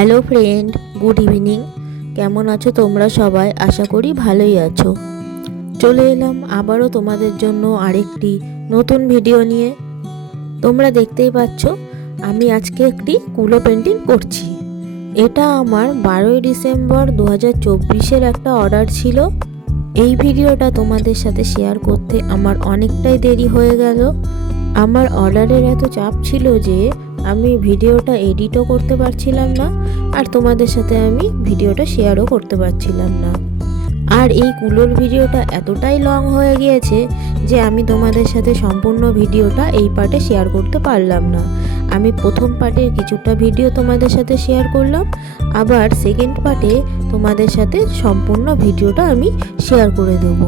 Hello friend, good evening. কেমন আছো তোমরা সবাই? আশা করি ভালোই আছো। চলে এলাম আবারও তোমাদের জন্য আরেকটি নতুন ভিডিও নিয়ে। তোমরা দেখতেই পাচ্ছ আমি আজকে একটি কুলো পেন্টিং করছি। এটা আমার 12ই ডিসেম্বর 2024-এর একটা অর্ডার ছিল। এই ভিডিওটা তোমাদের সাথে শেয়ার করতে আমার অনেকটাই দেরি হয়ে গেল। আমার অর্ডারের এত চাপ ছিল যে আমি ভিডিওটা এডিটও করতে পারছিলাম না, আর তোমাদের সাথে আমি ভিডিওটা শেয়ারও করতে পারছিলাম না। আর এই কুলোর ভিডিওটা এতটাই লং হয়ে গিয়েছে যে আমি তোমাদের সাথে সম্পূর্ণ ভিডিওটা এই পার্টে শেয়ার করতে পারলাম না। আমি প্রথম পার্টের কিছুটা ভিডিও তোমাদের সাথে শেয়ার করলাম, আবার সেকেন্ড পার্টে তোমাদের সাথে সম্পূর্ণ ভিডিওটা আমি শেয়ার করে দেবো।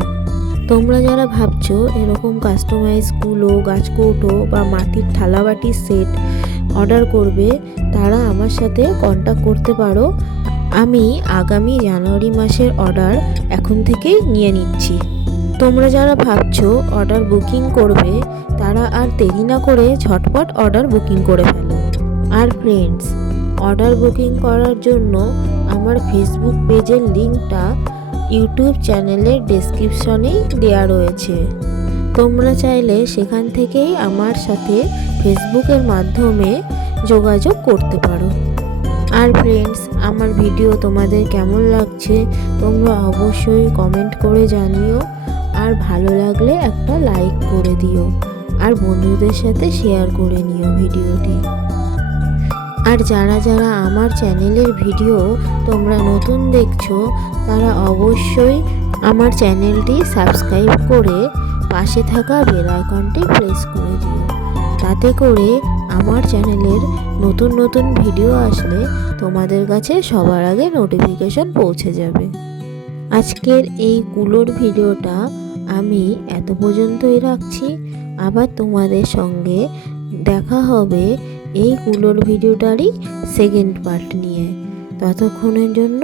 তোমরা যারা ভাবছো এরকম কাস্টমাইজ কুলো, গাছকৌটো বা মাটির থালাবাটির সেট অর্ডার করবে, তারা আমার সাথে কন্ট্যাক্ট করতে পারো। আমি আগামী জানুয়ারি মাসের অর্ডার এখন থেকেই নিয়ে নিচ্ছি। তোমরা যারা ভাবছো অর্ডার বুকিং করবে, তারা আর দেরি না করে ঝটপট অর্ডার বুকিং করে ফেলো। আর ফ্রেন্ডস, অর্ডার বুকিং করার জন্য আমার ফেসবুক পেজের লিঙ্কটা ইউটিউব চ্যানেলের ডেসক্রিপশনেই দেওয়া রয়েছে। তোমরা চাইলে সেখান থেকেই আমার সাথে ফেসবুকের মাধ্যমে যোগাযোগ করতে পারো। আর ফ্রেন্ডস, আমার ভিডিও তোমাদের কেমন লাগছে তোমরা অবশ্যই কমেন্ট করে জানিও। আর ভালো লাগলে একটা লাইক করে দিও, আর বন্ধুদের সাথে শেয়ার করে নিও ভিডিওটি। আর যারা যারা আমার চ্যানেলের ভিডিও তোমরা নতুন দেখছো, তারা অবশ্যই আমার চ্যানেলটি সাবস্ক্রাইব করে পাশে থাকা বেল আইকনটি প্রেস করে দিও। তাতে করে আমার চ্যানেলের নতুন নতুন ভিডিও আসলে তোমাদের কাছে সবার আগে নোটিফিকেশন পৌঁছে যাবে। আজকের এই কুলোর ভিডিওটা আমি এত পর্যন্তই রাখছি। আবার তোমাদের সঙ্গে দেখা হবে এই কুলোর ভিডিওটারই সেকেন্ড পার্ট নিয়ে। ততক্ষণের জন্য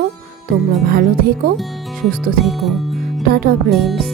তোমরা ভালো থেকো, সুস্থ থেকো। Tata friends.